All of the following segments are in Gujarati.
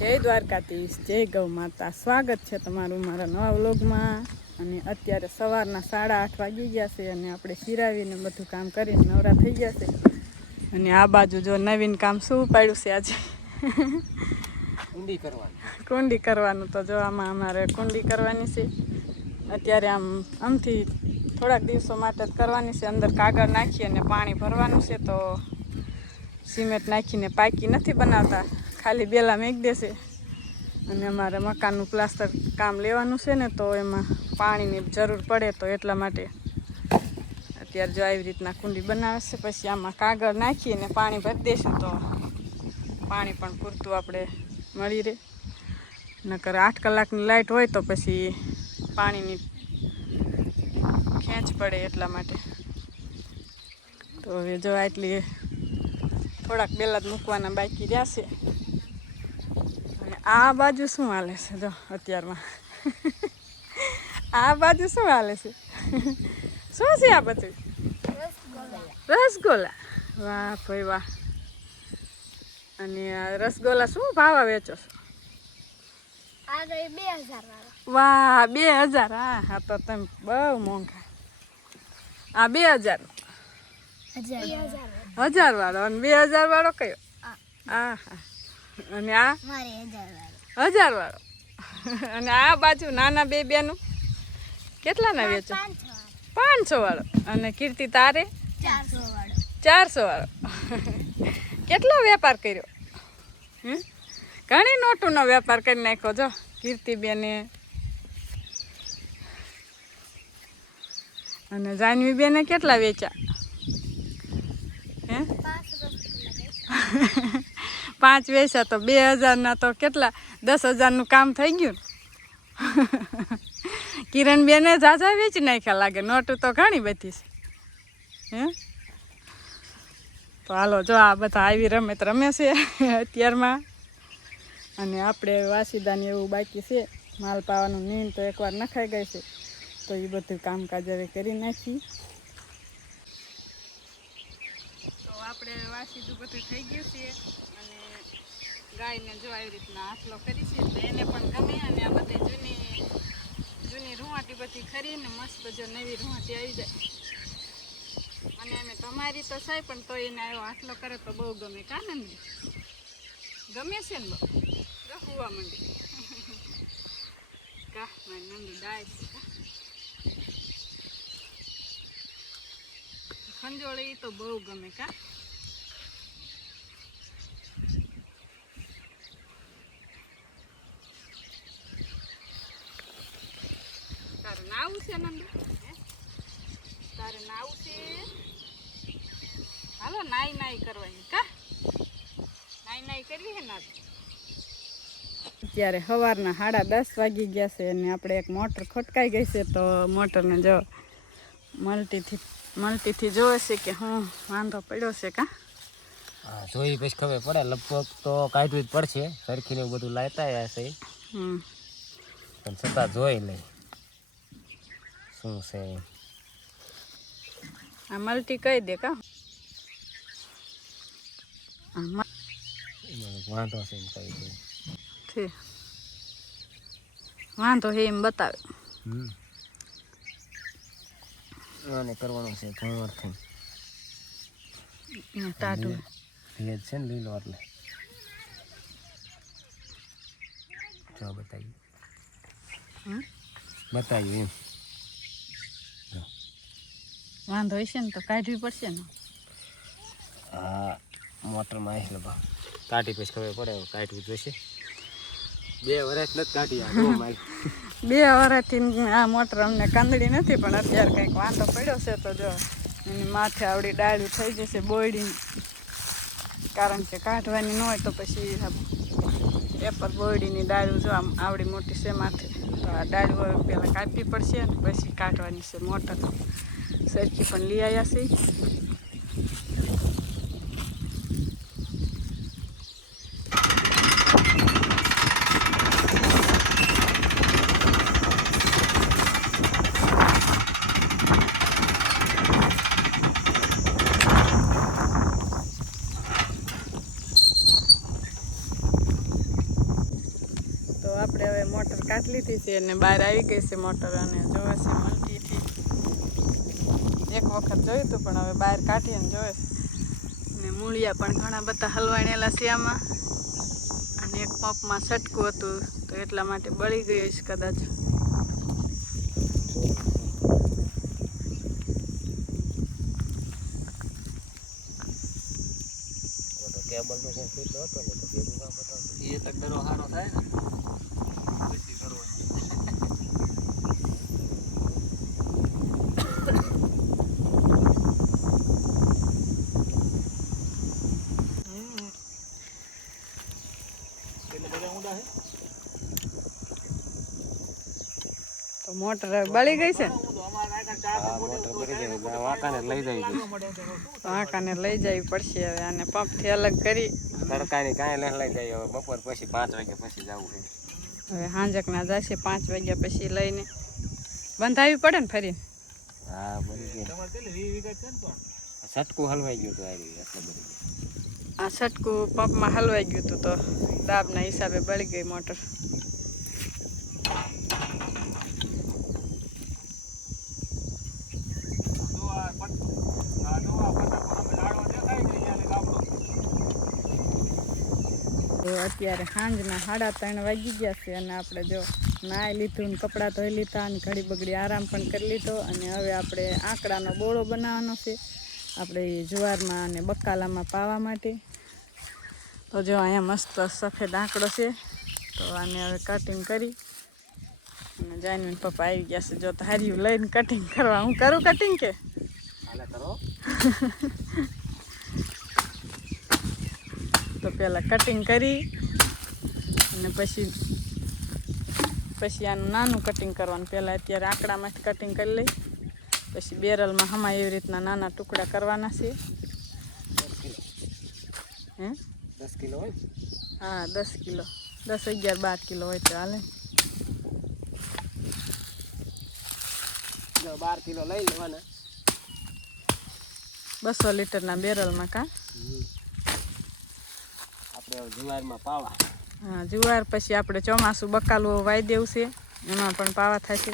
જય દ્વારકાધીશ, જય ગૌ માતા. સ્વાગત છે તમારું મારા નવા વ્લોગમાં. અને અત્યારે સવારના 8:30 વાગી ગયા છે અને આપણે સિરાવીને બધું કામ કરીને નવરા થઈ ગયા છે. અને આ બાજુ જો નવીન કામ શું પાડ્યું છે આજે? કુંડી કરવાનું. તો જો આમાં અમારે કુંડી કરવાની છે. અત્યારે આમથી થોડાક દિવસો માટે જ કરવાની છે. અંદર કાગળ નાખી અને પાણી ભરવાનું છે. તો સિમેન્ટ નાખીને પાકી નથી બનાવતા, ખાલી બેલા મેક દેશે. અને અમારે મકાનનું પ્લાસ્ટર કામ લેવાનું છે ને, તો એમાં પાણીની જરૂર પડે, તો એટલા માટે અત્યારે જો આવી રીતના કુંડી બનાવે છે. પછી આમાં કાગળ નાખીને પાણી ભરી દઈશું તો પાણી પણ પૂરતું આપણે મળી રહે. નકર 8 કલાકની લાઇટ હોય તો પછી પાણીની ખેંચ પડે, એટલા માટે. તો હવે જો આટલી થોડાક બેલા જ મૂકવાના બાકી રહ્યા છે. અને આ બાજુ શું હાલે છે જો અત્યારમાં? આ બાજુ શું હાલે છે? શું છે આ બધું? રસગોલા. વાહ ભાઈ વાહ. અને આ રસગોલા શું ભાવ વેચો છો? વાહ, 2000. હા તો તમે બહુ મોંઘા. આ 2000 1000 વાળો. અને 2000 વાળો કયો? હા. અને આ 1000 વાળો. અને આ બાજુ નાના બેનું કેટલાના વેચો? 500 વાળો. અને કીર્તિ તારે 400 વાળો. કેટલો વેપાર કર્યો? ઘણી નોટોનો વેપાર કરી નાખ્યો જો કીર્તિબેને. અને જાનવી બેને કેટલા વેચ્યા? 5 વેચ્યા. તો 2000ના તો કેટલા? 10,000નું કામ થઈ ગયું. કિરણ બેને ઝાઝા વેચી નાખ્યા લાગે. નોટું તો ઘણી બધી છે. તો હાલો જો આ બધા આવી રમત રમે છે અત્યારમાં. અને આપણે વાસીદાની એવું બાકી છે, માલ પાવાનું. નીંદ તો એકવાર નખાઈ ગઈ છે, તો એ બધું કામકાજ હવે કરી નાખી. તો આપણે વાસીદું બધું થઈ ગયું છે. અને ગાયને જો આવી રીતના હાથલો કરી છે, તો એને પણ ગમે. અને આ બધી જૂની રૂંવાટી બધી ખરીને મસ્ત જો નવી રૂંવાટી આવી જાય. અને અમે તમારી તો છે, પણ તો એને આવ્યો હાથલો કરે તો બહુ ગમે. કાનંદ ગમે છે ને? બહુ હુવા માંડી. કા મારી નંદુ ડાય છે. ખંજોળે તો બહુ ગમે. કા તારે નાવું છે નંદુ? તારે નાવું છે? હાલો નાઈ કરવાની. કા નાઈ કરવી હે ના? અત્યારે સવારના 10:30 વાગી ગયા છે. અને આપણે એક મોટર ખટકાઈ ગઈ છે, તો મોટરને જો મલ્ટીથી જોવે છે કે હું વાંધો પડ્યો છે. કા જોઈ પછી ખબર પડે. લગભગ તો કાઢવી જ પડશે. સરખીને બધું લાવતા હશે, પણ છતાં જોઈ લઈ શું છે. આ મલ્ટી કહી દે. કા વાંધો છે એમ કહી દે. વાંધો હે એમ બતાવે. આને કરવાનું છે ઘણવાર થઈ. ટાટું ભેજ છે ને લીલો, એટલે જો બતાવ્યું એમ. વાંધો હશે ને તો કાઢવી પડશે ને. હા, મોટરમાં આવી લગા કાઢી પછી ખબર પડે. કાઢવું જોઈશે. 2 વર્ષ નથી કાઢી. 2 વર્ષથી આ મોટર અમને કાંદડી નથી, પણ અત્યારે કંઈક વાંધો પડ્યો છે. તો જો એની માથે આવડી ડાળ્યું થઈ જશે બોયડી. કારણ કે કાઢવાની ન હોય તો પછી પેપર બોયડીની ડાળ્યું જો આમ આવડી મોટી છે માથે. તો આ ડાળ્યું પહેલાં કાઢવી પડશે અને પછી કાઢવાની છે મોટર. સરખી પણ લઈ આવ્યા છે. આપણે હવે મોટર કાઢી લીધી છે અને બહાર આવી ગઈ છે મોટર, અને જોવે છે મલ્ટીથી. એક વખત જોયું હતું પણ હવે બહાર કાઢીને જોવે છે. અને મૂળિયા પણ ઘણા બધા હલવાણેલા છે આમાં, અને એક પંપમાં છટકું હતું તો એટલા માટે બળી ગયું છે કદાચ. કેબલ નો કોઈ ફીટ નહોતો ને તો ભેગું કામ બતાવતું. એ તક દરો સારો થાય ને પછી કરવાનું. તો મોટર બળી ગઈ છે. વાંકાને લઈ જાય વાંકાને લઈ જવી પડશે હવે, આને પંપથી અલગ કરી. તડકાની કાંઈ ન લઈ જાય. હવે બપોર પછી 5 વાગ્યા પછી જવું છે. હવે હાંજકના જશે 5 વાગ્યા પછી લઈને બંધાવી પડે ને ફરી. હા બની ગયું. છટકું હલવાઈ ગયું હતું એટલે બધી. આ છટકું પંપમાં હલવાઈ ગયું હતું તો દાબના હિસાબે બળી ગઈ મોટર. તો અત્યારે સાંજના 3:30 વાગી ગયા છે, અને આપણે જો નાહી લીધું ને કપડાં ધોઈ લીધા અને ઘડી બગડી આરામ પણ કરી લીધો. અને હવે આપણે આંકડાનો બોળો બનાવવાનો છે આપણે જુવારમાં અને બકાલામાં પાવા માટે. તો જો અહીંયા મસ્ત સફેદ આંકડો છે, તો આને હવે કટિંગ કરી. અને જાનવીન પપ્પા આવી ગયા છે, જો ધાર્યું લઈને કટિંગ કરવા. હું કરું કટિંગ કે કરો? તો પહેલાં કટિંગ કરી અને પછી આનું નાનું કટિંગ કરવાનું. પહેલાં અત્યારે આંકડામાંથી કટિંગ કરી લઈ, પછી બેરલમાં હમણાં એવી રીતના નાના ટુકડા કરવાના છે. 10 કિલો હોય? હા 10 કિલો, 10, 11, 12 કિલો હોય તો હાલે. 12 કિલો લઈ લેવાના 200 લીટરના બેરલમાં. કા આપણે જુવારમાં પાવા. હા જુવાર પછી આપણે ચોમાસું બકાલું વાઈ દેવું છે, એમાં પણ પાવા થાય છે.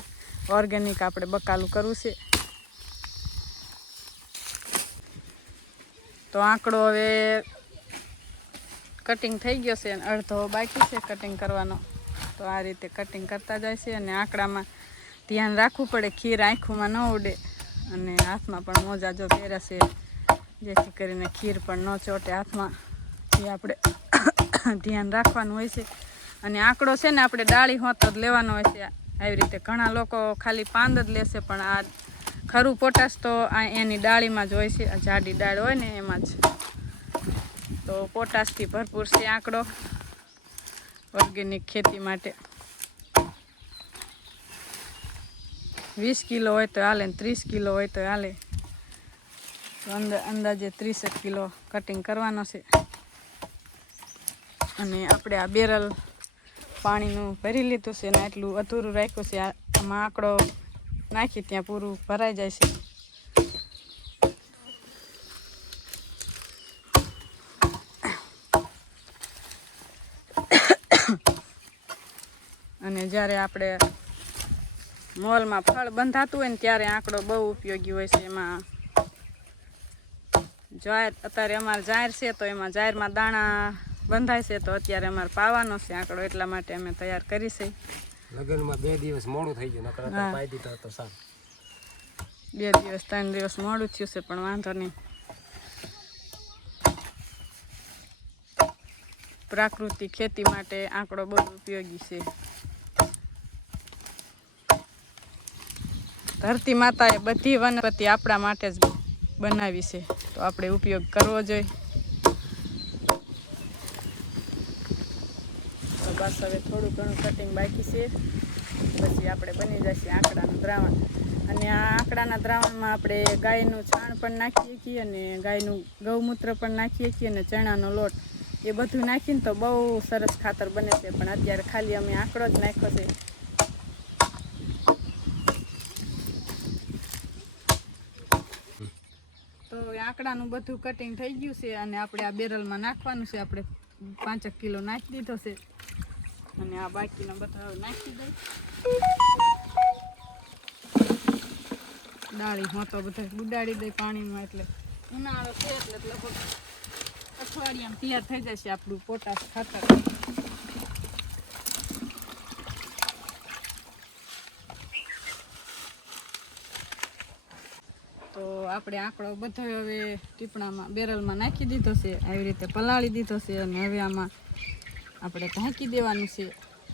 ઓર્ગેનિક આપણે બકાલું કરવું છે. તો આંકડો હવે કટિંગ થઈ ગયો છે અને અડધો બાકી છે કટિંગ કરવાનો. તો આ રીતે કટિંગ કરતા જાય છે, અને આંકડામાં ધ્યાન રાખવું પડે ખીર આંખોમાં ન ઉડે, અને હાથમાં પણ મોજા જો પહેરાશે જેથી કરીને ખીર પણ ન ચોટે હાથમાં. એ આપણે ધ્યાન રાખવાનું હોય છે. અને આંકડો છે ને આપણે ડાળી હોતો જ લેવાનો હોય છે. આવી રીતે ઘણા લોકો ખાલી પાંદ જ લેશે, પણ આ ખરું પોટાશ તો એની ડાળીમાં જ હોય છે. આ જાડી ડાળ હોય ને એમાં જ. તો પોટાશથી ભરપૂર છે આંકડો ઓર્ગેનિક ખેતી માટે. 20 કિલો હોય તો હાલે ને 30 કિલો હોય તો હાલે. તો અંદાજે 30 કિલો કટિંગ કરવાનો છે. અને આપણે આ બેરલ પાણીનું ભરી લીધું છે ને એટલું અધૂરું રાખ્યું છે. આમાં આંકડો નાખી ત્યાં પૂરું ભરાઈ જાય છે. અને જ્યારે આપણે મોલમાં ફળ બંધાતું હોય ને ત્યારે આંકડો બહુ ઉપયોગી હોય છે. એમાં જાહેર અત્યારે અમારે જાહેર છે તો એમાં જાહેરમાં દાણા બંધાય છે, તો અત્યારે અમારે પાવાનો છે આંકડો, એટલા માટે અમે તૈયાર કરી છે. લગ્નમાં 2 દિવસ મોડું થઈ ગયું, નકર તો પાઈ દીધો તો સારું. 2 દિવસ 3 દિવસ મોડું થયું છે, પણ વાંધો નહીં. પ્રાકૃતિક ખેતી માટે આંકડો બહુ ઉપયોગી છે. ધરતી માતાએ બધી વનસ્પતિ આપણા માટે જ બનાવી છે, તો આપણે ઉપયોગ કરવો જોઈએ. તો બસ હવે થોડું ઘણું કટિંગ બાકી છે, પછી આપણે બની જશે આંકડાનું દ્રાવણ. અને આ આંકડાના દ્રાવણમાં આપણે ગાયનું છાણ પણ નાખીએ છીએ, અને ગાયનું ગૌમૂત્ર પણ નાખીએ છીએ, અને ચણાનો લોટ, એ બધું નાખીને તો બહુ સરસ ખાતર બને છે. પણ અત્યારે ખાલી અમે આંકડો જ નાખ્યો છે. તો આંકડાનું બધું કટિંગ થઈ ગયું છે, અને આપણે આ બેરલમાં નાખવાનું છે. આપણે 5 કિલો નાખી દીધો છે. અને આ બાકીનો બધા હવે નાખી દઈ. ડાળી હોતો બધા ઉડાડી દઈ પાણીમાં, એટલે ઉનાળો છે એટલે લગભગ અઠવાડિયામાં તૈયાર થઈ જશે આપણું પોટાશ ખાતર. તો આપણે આંકડો બધો હવે ટીપણામાં બેરલમાં નાખી દીધો છે, આવી રીતે પલાળી દીધો છે, અને હવે આમાં આપણે ઢાંકી દેવાનું છે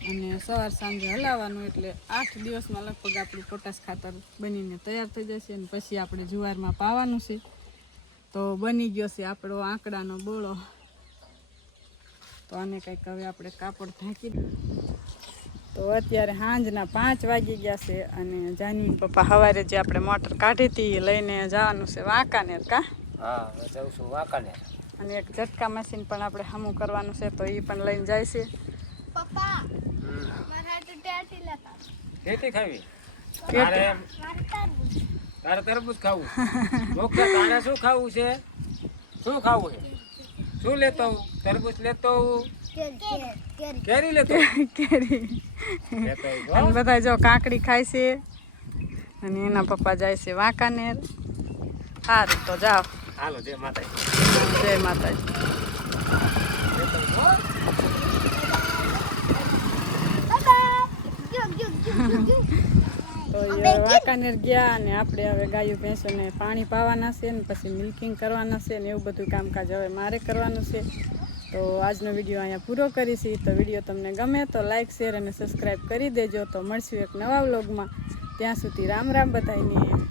અને સવાર સાંજે હલાવવાનું, એટલે 8 દિવસમાં લગભગ આપણું પોટાશ ખાતર બનીને તૈયાર થઈ જશે. અને પછી આપણે જુવારમાં પાવાનું છે. તો બની ગયો છે આપણો આંકડાનો બોળો. તો આને કંઈક હવે આપણે કાપડ ઢાંકી દઈએ. તો અત્યારે સાંજના 5 વાગી ગયા છે અને જાનવી પપ્પા સવારે જે આપણે મોટર કાઢી હતી લઈને જવાનું છે વાંકાનેર. કા? હા, હવે જાઉં છું વાંકાનેર. અને એક ઝટકા મશીન પણ આપણે હમું કરવાનું છે, તો એ પણ લઈને જાય છે. પપ્પા મારા તો ટેટી લેતા ખેતી ખાવી ટેટી? તારે તરબૂચ ખાવું? મોક્ષા તારે શું ખાવું છે? શું ખાવું છે? શું લેતો આવું? તરબૂચ લેતો આવું? કેરી લેતો આવું? કેરી. લેતો આવું અને જો. બધા જો કાકડી ખાય છે અને એના પપ્પા જાય છે વાંકાનેર. સારું તો જાઓ. હાલો જય માતાજી. જય માતાજી. લેતો આવું તો એ વાંકાનેર ગયા અને આપણે હવે ગાયો ભેંસોને પાણી પાવાના છે ને પછી મિલ્કિંગ કરવાના છે ને એવું બધું કામકાજ હવે મારે કરવાનું છે. તો આજનો વિડીયો અહીંયા પૂરો કરીશી. તો વિડીયો તમને ગમે તો લાઇક, શેર અને સબસ્ક્રાઈબ કરી દેજો. તો મળશું એક નવા વ્લોગમાં. ત્યાં સુધી રામ રામ બધાયને.